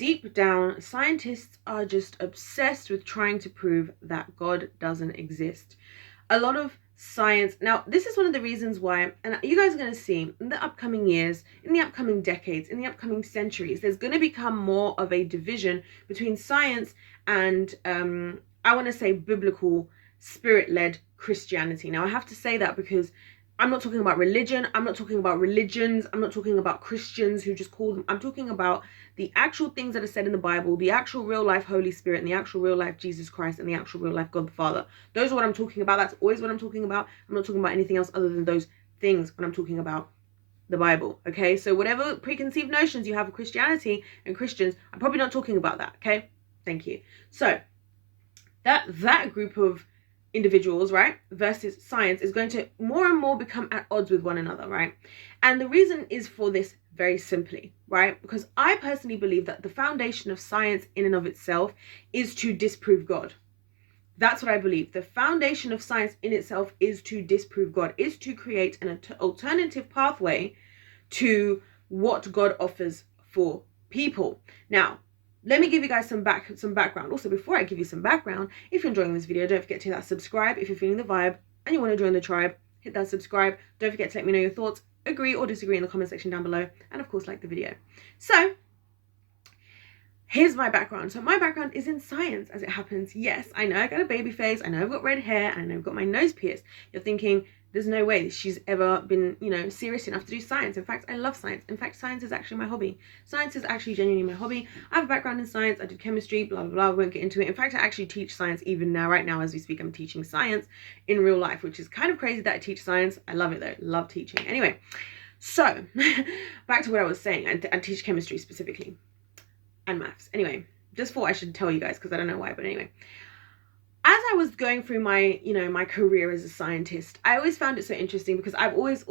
deep down, scientists are just obsessed with trying to prove that God doesn't exist. A lot of science, now this is one of the reasons why, and you guys are going to see in the upcoming years, in the upcoming decades, in the upcoming centuries, there's going to become more of a division between science and I want to say biblical, spirit-led Christianity. Now I have to say that because I'm not talking about religion, I'm not talking about religions, I'm not talking about Christians who just call them, I'm talking about the actual things that are said in the Bible, the actual real life Holy Spirit, and the actual real life Jesus Christ, and the actual real life God the Father. Those are what I'm talking about. That's always what I'm talking about. I'm not talking about anything else other than those things when I'm talking about the Bible. Okay, so whatever preconceived notions you have of Christianity and Christians, I'm probably not talking about that. Okay, thank you. So that group of individuals, right, versus science is going to more and more become at odds with one another, right? And the reason is for this very simply, right? Because I personally believe that the foundation of science in and of itself is to disprove God. That's what I believe. The foundation of science in itself is to disprove God, is to create an alternative pathway to what God offers for people. Now, let me give you guys some background. Also, before I give you some background, if you're enjoying this video, don't forget to hit that subscribe. If you're feeling the vibe and you want to join the tribe, hit that subscribe. Don't forget to let me know your thoughts, agree or disagree in the comment section down below. And of course, like the video. So, here's my background. So my background is in science, as it happens. Yes, I know I got a baby face. I know I've got red hair. I know I've got my nose pierced. You're thinking, there's no way she's ever been, serious enough to do science. In fact, I love science. In fact, science is actually my hobby. Science is actually genuinely my hobby. I have a background in science. I did chemistry, blah, blah, blah. I won't get into it. In fact, I actually teach science even now. Right now, as we speak, I'm teaching science in real life, which is kind of crazy that I teach science. I love it, though. Love teaching. Anyway, so back to what I was saying. I teach chemistry specifically and maths. Anyway, just thought I should tell you guys because I don't know why. But anyway, as I was going through my, my career as a scientist, I always found it so interesting because I've always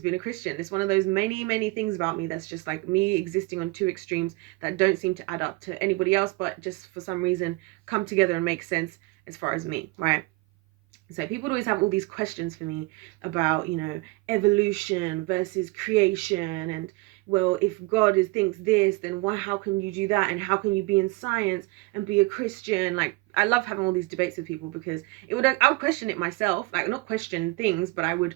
been a Christian. It's one of those many things about me that's just like me existing on two extremes that don't seem to add up to anybody else, but just for some reason come together and make sense as far as me, right? So people always have all these questions for me about, evolution versus creation, and well, if God thinks this, then how can you do that? And how can you be in science and be a Christian? Like, I love having all these debates with people because I would question it myself, like not question things, but I would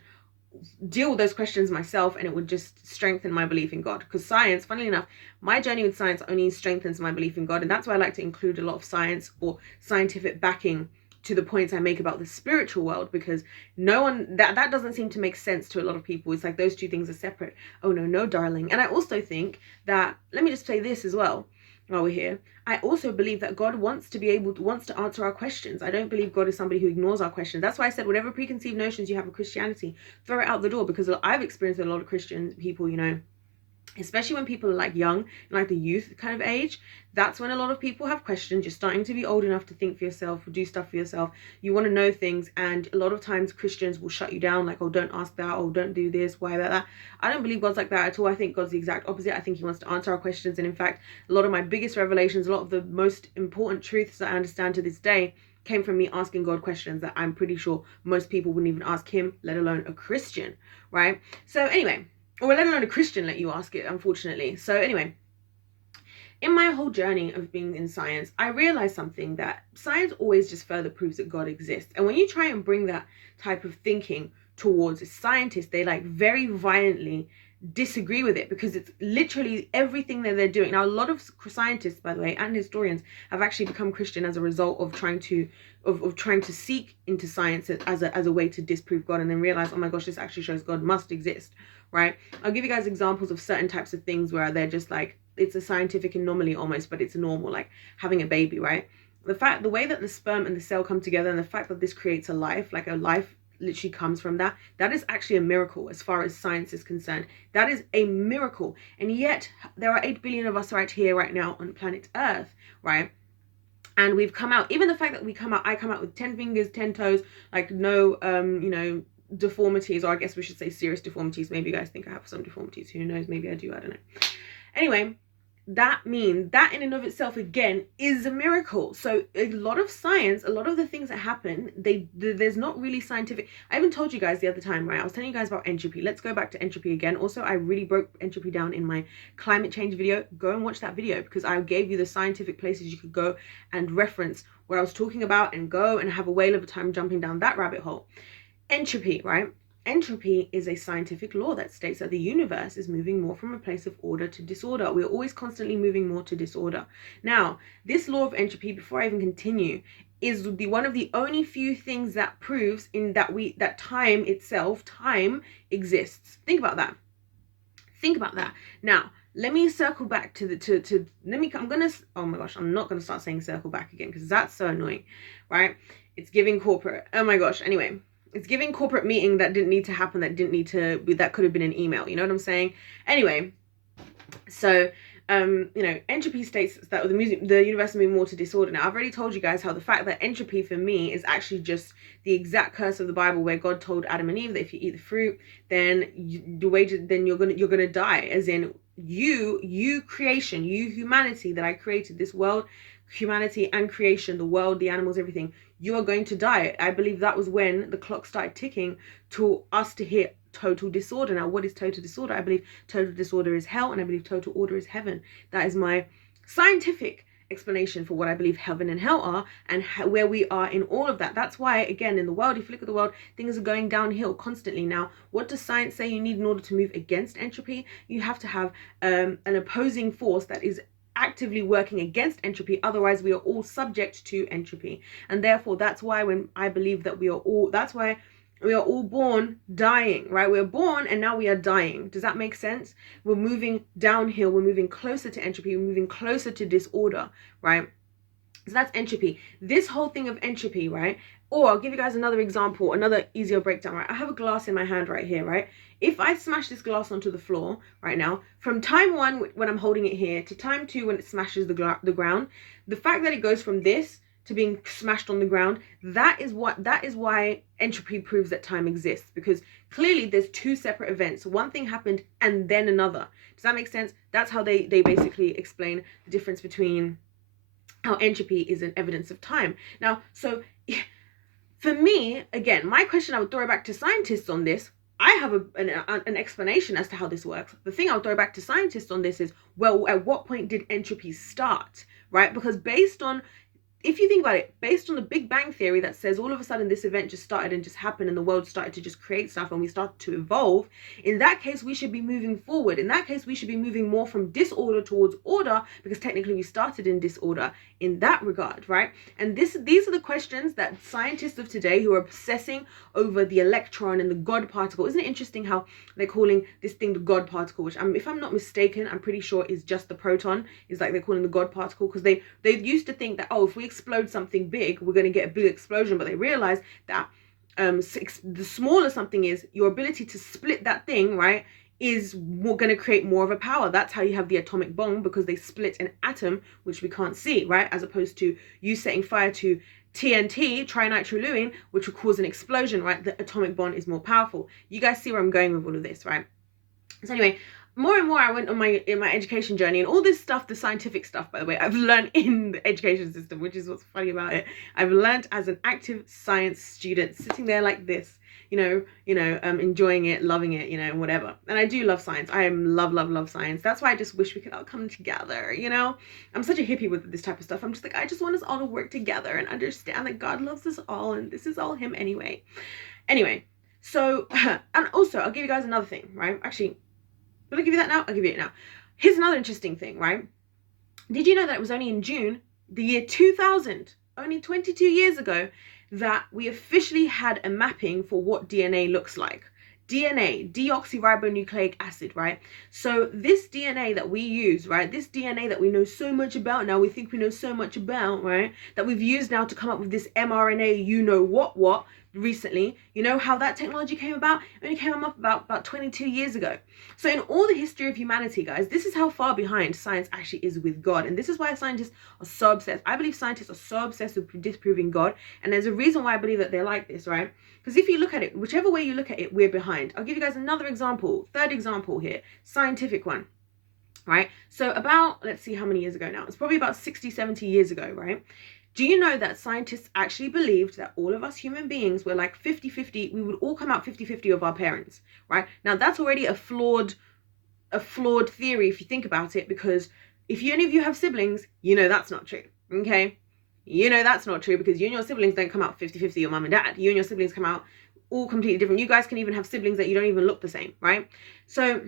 deal with those questions myself, and it would just strengthen my belief in God. Because science, funnily enough, my journey with science only strengthens my belief in God, and that's why I like to include a lot of science or scientific backing to the points I make about the spiritual world, because no one that doesn't seem to make sense to a lot of people. It's like those two things are separate. Oh no, darling. And I also think that, let me just say this as well while we're here, I also believe that God wants to answer our questions. I don't believe God is somebody who ignores our questions. That's why I said whatever preconceived notions you have of Christianity, throw it out the door, because I've experienced a lot of Christian people, especially when people are like young, like the youth kind of age. That's when a lot of people have questions. You're starting to be old enough to think for yourself, do stuff for yourself. You want to know things, and a lot of times Christians will shut you down, like, oh, don't ask that, oh, don't do this, why about that. I don't believe God's like that at all. I think God's the exact opposite. I think he wants to answer our questions. And in fact, a lot of my biggest revelations, a lot of the most important truths that I understand to this day came from me asking God questions that I'm pretty sure most people wouldn't even ask him, let alone a Christian, right? So anyway, or let alone a Christian let you ask it, unfortunately. So anyway, in my whole journey of being in science, I realized something, that science always just further proves that God exists. And when you try and bring that type of thinking towards scientists, they like very violently disagree with it, because it's literally everything that they're doing. Now, a lot of scientists, by the way, and historians have actually become Christian as a result of trying to seek into science as a way to disprove God, and then realize, oh my gosh, this actually shows God must exist, right? I'll give you guys examples of certain types of things where they're just like, it's a scientific anomaly almost, but it's normal, like having a baby, right? The way that the sperm and the cell come together, and the fact that this creates a life, like a life literally comes from that is actually a miracle as far as science is concerned. That is a miracle. And yet there are 8 billion of us right here, right now on planet Earth, right? And we've come out, even the fact that I come out with 10 fingers, 10 toes, like no, deformities, or I guess we should say serious deformities. Maybe you guys think I have some deformities. Who knows? Maybe I do. I don't know. Anyway, that mean that in and of itself again is a miracle. So a lot of science, a lot of the things that happen, there's not really scientific. I even told you guys the other time, right? I was telling you guys about entropy. Let's go back to entropy again. Also, I really broke entropy down in my climate change video. Go and watch that video because I gave you the scientific places you could go and reference what I was talking about, and go and have a whale of a time jumping down that rabbit hole. Entropy, right? Entropy is a scientific law that states that the universe is moving more from a place of order to disorder. We're always constantly moving more to disorder. Now, this law of entropy, before I even continue, is the one of the only few things that proves in that time itself, time exists. Think about that. Think about that. Now, let me circle back to oh my gosh, I'm not gonna start saying circle back again because that's so annoying, right? It's giving corporate. Oh my gosh. Anyway, it's giving corporate meeting that didn't need to happen, that could have been an email. You know what I'm saying? Anyway, so entropy states that the universe is moving more to disorder. Now, I've already told you guys how the fact that entropy for me is actually just the exact curse of the Bible, where God told Adam and Eve that if you eat the fruit, then you're gonna die. As in, you creation, you humanity that I created, this world, humanity and creation, the world, the animals, everything, you are going to die. I believe that was when the clock started ticking to us to hit total disorder. Now, what is total disorder? I believe total disorder is hell, and I believe total order is heaven. That is my scientific explanation for what I believe heaven and hell are, and where we are in all of that. That's why, again, in the world, if you look at the world, things are going downhill constantly. Now, what does science say you need in order to move against entropy? You have to have an opposing force that is actively working against entropy. Otherwise, we are all subject to entropy. And therefore, that's why when I believe that that's why we are all born dying, right? We're born and now we are dying. Does that make sense? We're moving downhill. We're moving closer to entropy. We're moving closer to disorder, right? So that's entropy. This whole thing of entropy, right? Or I'll give you guys another example, another easier breakdown, right? I have a glass in my hand right here, right? If I smash this glass onto the floor right now, from time 1 when I'm holding it here to time 2 when it smashes the ground, the fact that it goes from this to being smashed on the ground, that is why entropy proves that time exists, because clearly there's 2 separate events. One thing happened and then another. Does that make sense? That's how they basically explain the difference between how entropy is an evidence of time. Now, so for me, again, my question, I would throw back to scientists on this. I have an explanation as to how this works. The thing I'll throw back to scientists on this is, well, at what point did entropy start, right? Because if you think about it, based on the Big Bang Theory that says all of a sudden this event just started and just happened and the world started to just create stuff and we started to evolve, in that case, we should be moving forward. In that case, we should be moving more from disorder towards order, because technically we started in disorder in that regard, right? And these are the questions that scientists of today who are obsessing over the electron and the God particle. Isn't it interesting how they're calling this thing the God particle, which if I'm not mistaken, I'm pretty sure is just the proton. Is like they're calling the God particle, because they used to think that, oh, if we explode something big, we're going to get a big explosion, but they realize that the smaller something is, your ability to split that thing, right, is going to create more of a power. That's how you have the atomic bomb, because they split an atom, which we can't see, right, as opposed to you setting fire to TNT, trinitrotoluene, which will cause an explosion, right? The atomic bomb is more powerful. You guys see where I'm going with all of this, right? So anyway, more and more I went on in my education journey, and all this stuff, the scientific stuff, by the way, I've learned in the education system, which is what's funny about it. I've learned as an active science student, sitting there like this, enjoying it, loving it, whatever. And I do love science. I love science. That's why I just wish we could all come together, I'm such a hippie with this type of stuff. I'm just like, I just want us all to work together and understand that God loves us all, and this is all him anyway. Anyway, so, and also, I'll give you guys another thing, right? Actually, will I give you that now? I'll give you it now. Here's another interesting thing, right? Did you know that it was only in June, the year 2000, only 22 years ago, that we officially had a mapping for what DNA looks like? DNA, deoxyribonucleic acid, right? So this DNA that we use, right? This DNA that we know so much about now, we think we know so much about, right? That we've used now to come up with this mRNA, what recently. You know how that technology came about? It only came up about 22 years ago. So in all the history of humanity, guys, this is how far behind science actually is with God. And this is why scientists are so obsessed. I believe scientists are so obsessed with disproving God. And there's a reason why I believe that they're like this, right? Because if you look at it, whichever way you look at it, we're behind. I'll give you guys another example. Third example here. Scientific one. right? So about, let's see how many years ago now. It's probably about 60, 70 years ago, right? Do you know that scientists actually believed that all of us human beings were like 50-50, we would all come out 50-50 of our parents, right? Now that's already a flawed theory if you think about it, because if any of you have siblings, you know that's not true, okay? You know that's not true, because you and your siblings don't come out 50-50, your mum and dad. You and your siblings come out all completely different. You guys can even have siblings that you don't even look the same, right? So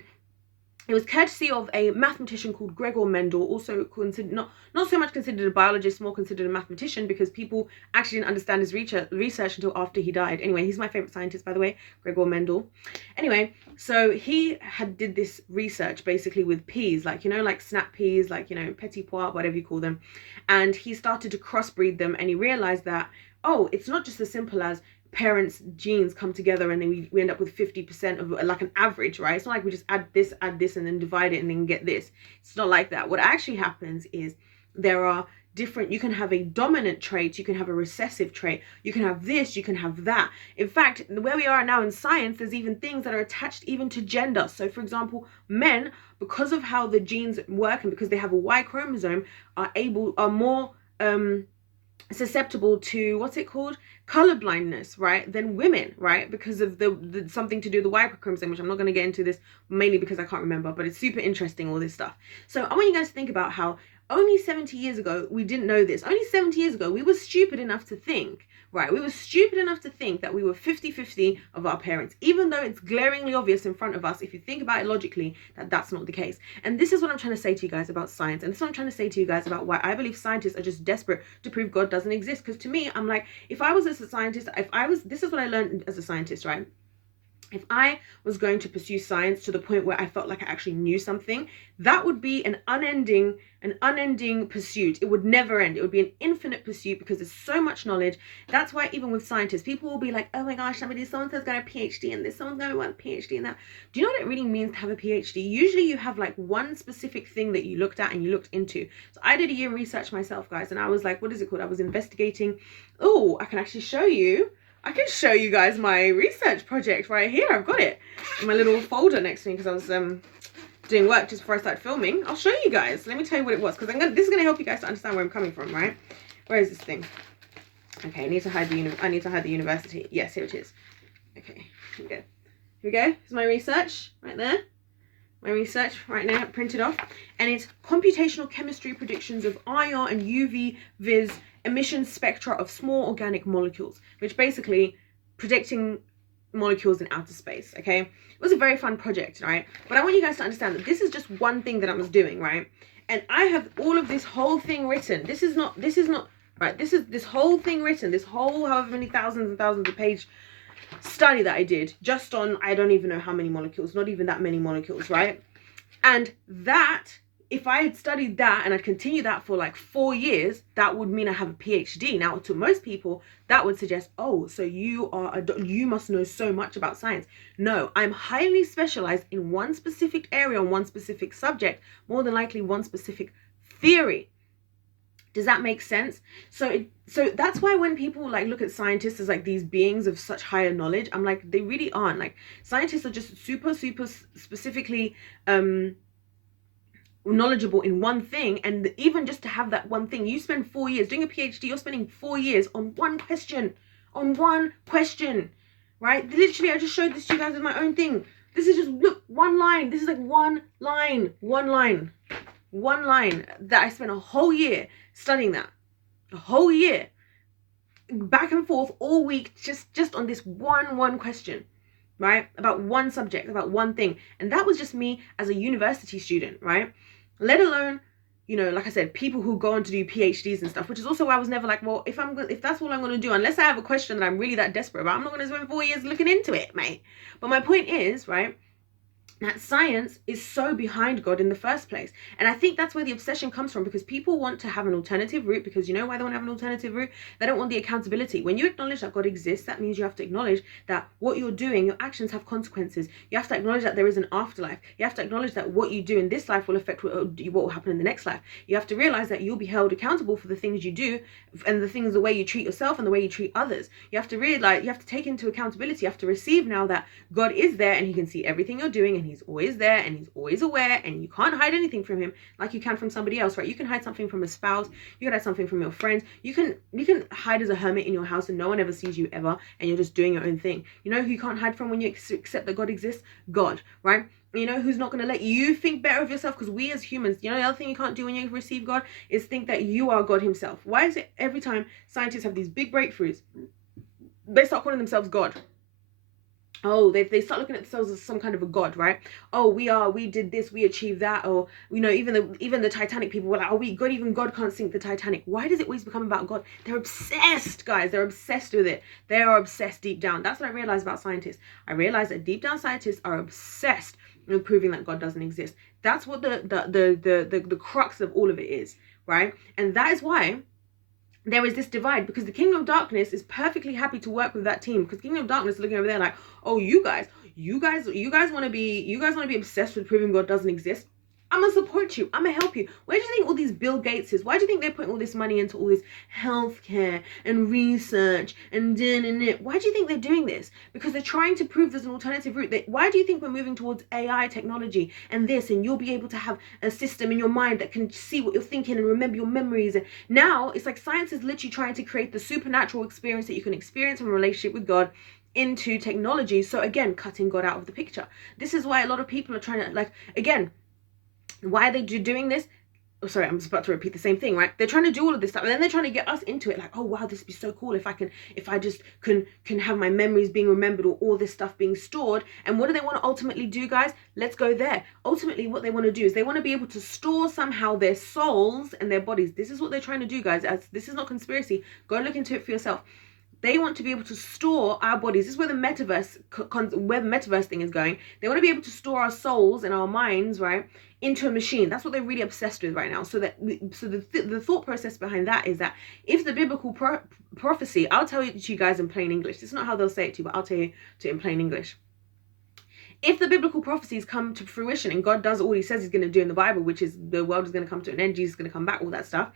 it was courtesy of a mathematician called Gregor Mendel, also considered not so much considered a biologist, more considered a mathematician, because people actually didn't understand his research until after he died. Anyway, he's my favorite scientist, by the way, Gregor Mendel. Anyway, so he did this research basically with peas, like, you know, like snap peas, like, you know, petit pois, whatever you call them. And he started to crossbreed them, and he realized that, oh, it's not just as simple as parents' genes come together and then we end up with 50% of like an average, right? It's not like we just add this and then divide it and then get this. It's not like that. What actually happens is there are different, you can have a dominant trait, you can have a recessive trait, you can have this, you can have that. In fact, where we are now in science, there's even things that are attached even to gender. So for example, men, because of how the genes work and because they have a Y chromosome, are more susceptible to, what's it called, color blindness, right, than women, right, because of the something to do with the Y chromosome, which I'm not going to get into this mainly because I can't remember, but it's super interesting, all this stuff. So I want you guys to think about how only 70 years ago we didn't know this. Only 70 years ago we were stupid enough to think, right, we were stupid enough to think that we were 50-50 of our parents, even though it's glaringly obvious in front of us, if you think about it logically, that that's not the case. And this is what I'm trying to say to you guys about science, and this is what I'm trying to say to you guys about why I believe scientists are just desperate to prove God doesn't exist. Because to me, I'm like, if I was as a scientist, this is what I learned as a scientist, right? If I was going to pursue science to the point where I felt like I actually knew something, that would be an unending pursuit. It would never end. It would be an infinite pursuit because there's so much knowledge. That's why even with scientists, people will be like, oh my gosh, someone's got a PhD in this, someone's going to want a PhD in that. Do you know what it really means to have a PhD? Usually you have like one specific thing that you looked at and you looked into. So I did a year research myself, guys, and I was like, what is it called? I was investigating. Oh, I can actually show you. I can show you guys my research project right here. I've got it in my little folder next to me because I was doing work just before I started filming. I'll show you guys. Let me tell you what it was, because this is going to help you guys to understand where I'm coming from, right? Where is this thing? Okay, I need to hide the university. Yes, here it is. Okay, here we go. Here we go. Here's my research right there. My research right now printed off, and it's computational chemistry predictions of IR and UV vis emission spectra of small organic molecules, which basically predicting molecules in outer space. Okay, it was a very fun project, right? But I want you guys to understand that this is just one thing that I was doing, right? And I have all of this whole thing written. This is not right. This is this whole thing written. This whole however many thousands and thousands of page study that I did just on, I don't even know how many molecules, not even that many molecules, right? And that, if I had studied that and I'd continued that for like 4 years, that would mean I have a PhD. Now, to most people, that would suggest, oh, so you must know so much about science. No, I'm highly specialized in one specific area, on one specific subject, more than likely one specific theory. Does that make sense? So that's why when people like look at scientists as like these beings of such higher knowledge, I'm like, they really aren't. Like, scientists are just super specifically knowledgeable in one thing, and even just to have that one thing, you spend 4 years doing a PhD, you're spending 4 years on one question, right? Literally, I just showed this to you guys with my own thing. This is just, look, one line. This is like one line that I spent a whole year studying, that a whole year back and forth all week, just on this one question, right? About one subject, about one thing. And that was just me as a university student, right? Let alone, you know, like I said, people who go on to do PhDs and stuff, which is also why I was never like, well, if that's all I'm going to do, unless I have a question that I'm really that desperate about, I'm not going to spend 4 years looking into it, mate. But my point is, right, that science is so behind God in the first place. And I think that's where the obsession comes from, because people want to have an alternative route, because you know why they want to have an alternative route? They don't want the accountability. When you acknowledge that God exists, that means you have to acknowledge that what you're doing, your actions have consequences. You have to acknowledge that there is an afterlife. You have to acknowledge that what you do in this life will affect what will happen in the next life. You have to realize that you'll be held accountable for the things you do, and the way you treat yourself and the way you treat others. You have to realize, you have to take into accountability, you have to receive now that God is there and he can see everything you're doing, and he's always there and he's always aware, and you can't hide anything from him like you can from somebody else, right? You can hide something from a spouse, you can hide something from your friends, you can hide as a hermit in your house and no one ever sees you ever, and you're just doing your own thing. You know who you can't hide from when you accept that God exists? God, right? You know who's not going to let you think better of yourself? Because we as humans, you know, the other thing you can't do when you receive God is think that you are God himself. Why is it every time scientists have these big breakthroughs, they start calling themselves God? Oh, they start looking at themselves as some kind of a god, right? Oh, we did this, we achieved that. Or, you know, even the Titanic people were like, oh, we God, even God can't sink the Titanic. Why does it always become about God? They're obsessed, guys. They're obsessed with it. They are obsessed deep down. That's what I realized about scientists. I realized that deep down scientists are obsessed with proving that God doesn't exist. That's what the crux of all of it is, right? And that is why there is this divide, because the kingdom of darkness is perfectly happy to work with that team, because kingdom of darkness is looking over there like, oh, you guys want to be obsessed with proving God doesn't exist. I'm gonna support you. I'm gonna help you. Where do you think all these Bill Gates is? Why do you think they're putting all this money into all this healthcare and research and it? Why do you think they're doing this? Because they're trying to prove there's an alternative route. Why do you think we're moving towards AI technology and this, and you'll be able to have a system in your mind that can see what you're thinking and remember your memories? And now it's like science is literally trying to create the supernatural experience that you can experience in a relationship with God into technology. So again, cutting God out of the picture. This is why a lot of people are trying to, like, again, why are they doing this? Oh, sorry, I'm just about to repeat the same thing, right? They're trying to do all of this stuff, and then they're trying to get us into it, like, oh wow, this would be so cool if I just can have my memories being remembered, or all this stuff being stored. And what do they want to ultimately do, guys? Let's go there. Ultimately, what they want to do is they want to be able to store somehow their souls and their bodies. This is what they're trying to do, guys. This is not conspiracy. Go and look into it for yourself. They want to be able to store our bodies. This is where the metaverse thing is going. They want to be able to store our souls and our minds, right, into a machine. That's what they're really obsessed with right now. So the thought process behind that is that if the biblical prophecy, I'll tell it to you guys in plain English. This is not how they'll say it to you, but I'll tell you to in plain English. If the biblical prophecies come to fruition and God does all he says he's going to do in the Bible, which is the world is going to come to an end, Jesus is going to come back, all that stuff,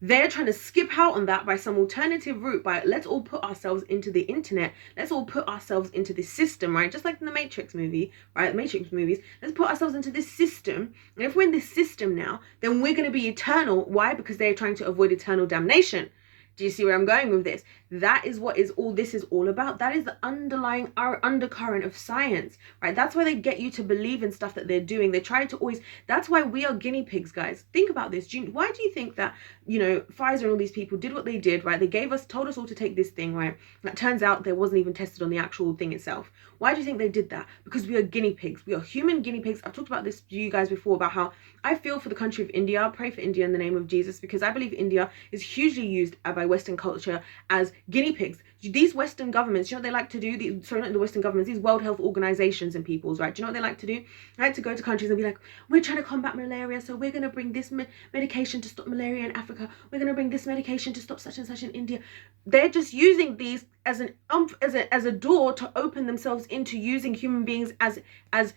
they're trying to skip out on that by some alternative route, by let's all put ourselves into the internet, let's all put ourselves into this system, right? Just like in the Matrix movie, right? The Matrix movies, let's put ourselves into this system. And if we're in this system now, then we're going to be eternal. Why? Because they're trying to avoid eternal damnation. Do you see where I'm going with this? That is what all this is all about. That is the underlying undercurrent of science, right? That's why they get you to believe in stuff that they're doing. They try to always, that's why we are guinea pigs, guys. Think about this. Why do you think that, you know, Pfizer and all these people did what they did, right? They told us all to take this thing, right? That turns out there wasn't even tested on the actual thing itself. Why do you think they did that? Because we are guinea pigs. We are human guinea pigs. I've talked about this to you guys before, about how I feel for the country of India. I pray for India in the name of Jesus, because I believe India is hugely used by Western culture as guinea pigs. These Western governments, you know what they like to do? Not the Western governments, these World Health Organizations and peoples, right? Do you know what they like to do? They like to go to countries and be like, we're trying to combat malaria, so we're going to bring this medication to stop malaria in Africa. We're going to bring this medication to stop such and such in India. They're just using these as a door to open themselves into using human beings as what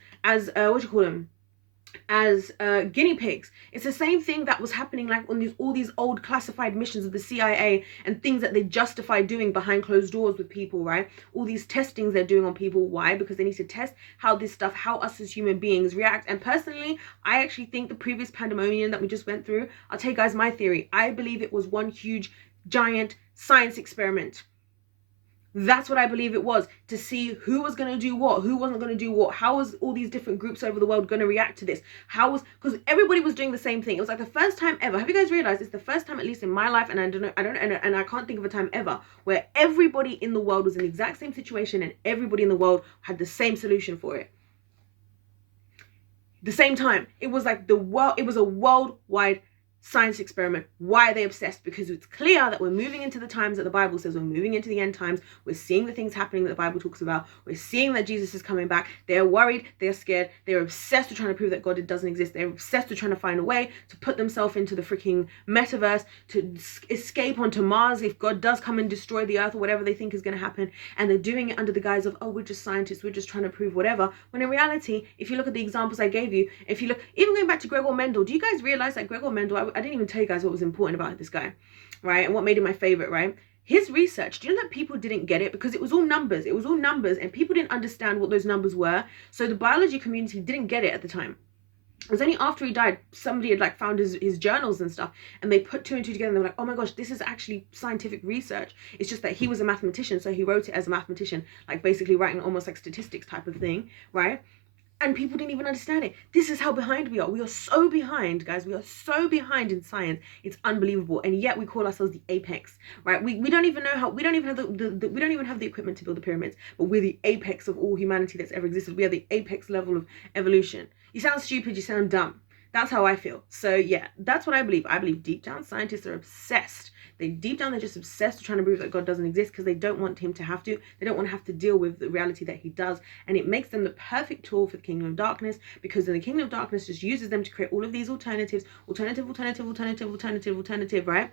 do you call them? As guinea pigs. It's the same thing that was happening like on all these old classified missions of the CIA and things that they justify doing behind closed doors with people, right? All these testings they're doing on people. Why? Because they need to test how us as human beings react. And personally, I actually think the previous pandemonium that we just went through, I'll tell you guys my theory. I believe it was one huge giant science experiment. That's what I believe it was, to see who was going to do what, who wasn't going to do what, how was all these different groups over the world going to react to this, because everybody was doing the same thing. It was like the first time ever. Have you guys realized it's the first time, at least in my life, and I can't think of a time ever where everybody in the world was in the exact same situation and everybody in the world had the same solution for it. The same time. It was like it was a worldwide science experiment. Why are they obsessed? Because it's clear that we're moving into the times that the Bible says we're moving into, the end times. We're seeing the things happening that the Bible talks about. We're seeing that Jesus is coming back. They're worried, they're scared, they're obsessed with trying to prove that God doesn't exist. They're obsessed with trying to find a way to put themselves into the freaking metaverse, to escape onto Mars if God does come and destroy the earth, or whatever they think is going to happen. And they're doing it under the guise of, oh, we're just scientists, we're just trying to prove whatever. When in reality, if you look at the examples I gave you, if you look, even going back to Gregor Mendel, do you guys realize that Gregor Mendel, I didn't even tell you guys what was important about this guy, right? And what made him my favorite, right? his research, do you know that people didn't get it because it was all numbers? It was all numbers, and people didn't understand what those numbers were. So the biology community didn't get it at the time. It was only after he died, somebody had like found his journals and stuff, and they put two and two together, and they were like, oh my gosh, this is actually scientific research. It's just that he was a mathematician, so he wrote it as a mathematician, like basically writing almost like statistics type of thing, right? And people didn't even understand it. This is how behind we are. We are so behind, guys. We are so behind in science. It's unbelievable. And yet we call ourselves the apex, right? We don't even know how, we don't even have we don't even have the equipment to build the pyramids, but we're the apex of all humanity that's ever existed. We are the apex level of evolution. You sound stupid, you sound dumb. That's how I feel. So yeah, that's what I believe. I believe deep down scientists are obsessed. Deep down, they're just obsessed with trying to prove that God doesn't exist because they don't want him to have to. They don't want to have to deal with the reality that he does. And it makes them the perfect tool for the kingdom of darkness, because then the kingdom of darkness just uses them to create all of these alternatives, right?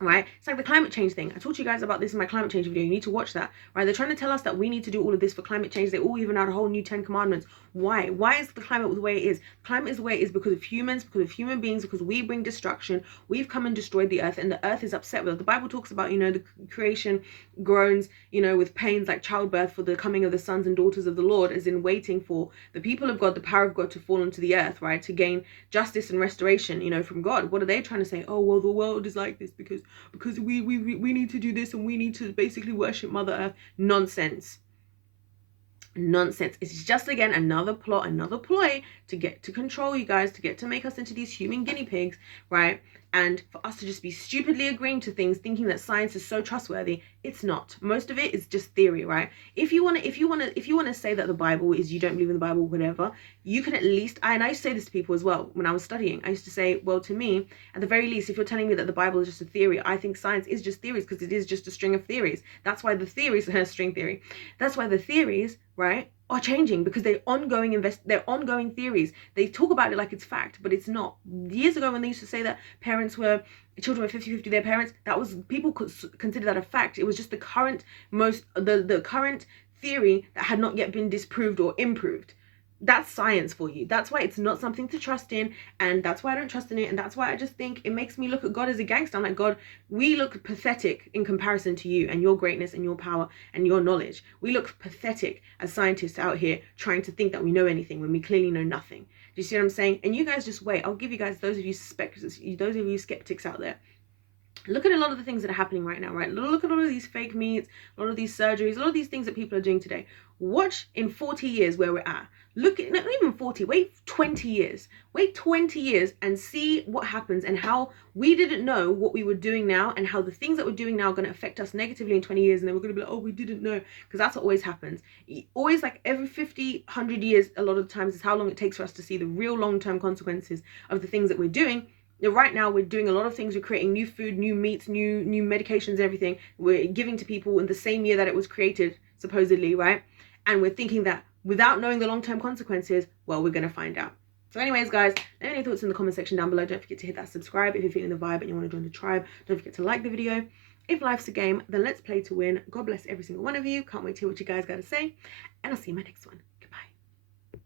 Right? It's like the climate change thing. I talked to you guys about this in my climate change video. You need to watch that, right? They're trying to tell us that we need to do all of this for climate change. They all even out a whole new 10 commandments. Why? Why is the climate the way it is? Climate is the way it is because of humans, because of human beings, because we bring destruction. We've come and destroyed the earth, and the earth is upset with us. The Bible talks about, the creation groans, with pains like childbirth for the coming of the sons and daughters of the Lord, as in waiting for the people of God, the power of God to fall onto the earth, right? To gain justice and restoration, from God. What are they trying to say? Oh, well, the world is like this because we need to do this, and we need to basically worship Mother Earth. Nonsense. It's just, again, another plot, another ploy to get to control you guys, to make us into these human guinea pigs, right? And for us to just be stupidly agreeing to things, thinking that science is so trustworthy. It's not. Most of it is just theory, right? If you want to say that the Bible is, you don't believe in the Bible, whatever, you can at least, and I used to say this to people as well when I was studying. I used to say, well, to me, at the very least, if you're telling me that the Bible is just a theory, I think science is just theories, because it is just a string of theories. That's why the theories string theory. That's why the theories, right, are changing, because they're ongoing theories. They talk about it like it's fact, but it's not. Years ago, when they used to say that children were 50-50 their parents, that was, people could consider that a fact. It was just the current current theory that had not yet been disproved or improved. That's science for you. That's why it's not something to trust in, and that's why I don't trust in it, and that's why I just think it makes me look at God as a gangster. I'm like, God, we look pathetic in comparison to you and your greatness and your power and your knowledge. We look pathetic as scientists out here trying to think that we know anything when we clearly know nothing. Do you see what I'm saying? And you guys just wait. I'll give you guys, those of you skeptics out there, look at a lot of the things that are happening right now, right? Look at all of these fake meats, a lot of these surgeries, a lot of these things that people are doing today. Watch in 40 years where we're at. Look at, not even 40, wait 20 years. Wait 20 years and see what happens, and how we didn't know what we were doing now, and how the things that we're doing now are going to affect us negatively in 20 years. And then we're going to be like, oh, we didn't know. Because that's what always happens. Always, like every 50, 100 years, a lot of times is how long it takes for us to see the real long-term consequences of the things that we're doing. Right now, we're doing a lot of things. We're creating new food, new meats, new medications, everything. We're giving to people in the same year that it was created, supposedly, right? And we're thinking that without knowing the long-term consequences, well, we're going to find out. So anyways, guys, let me know your thoughts in the comment section down below. Don't forget to hit that subscribe if you're feeling the vibe and you want to join the tribe. Don't forget to like the video. If life's a game, then let's play to win. God bless every single one of you. Can't wait to hear what you guys got to say. And I'll see you in my next one.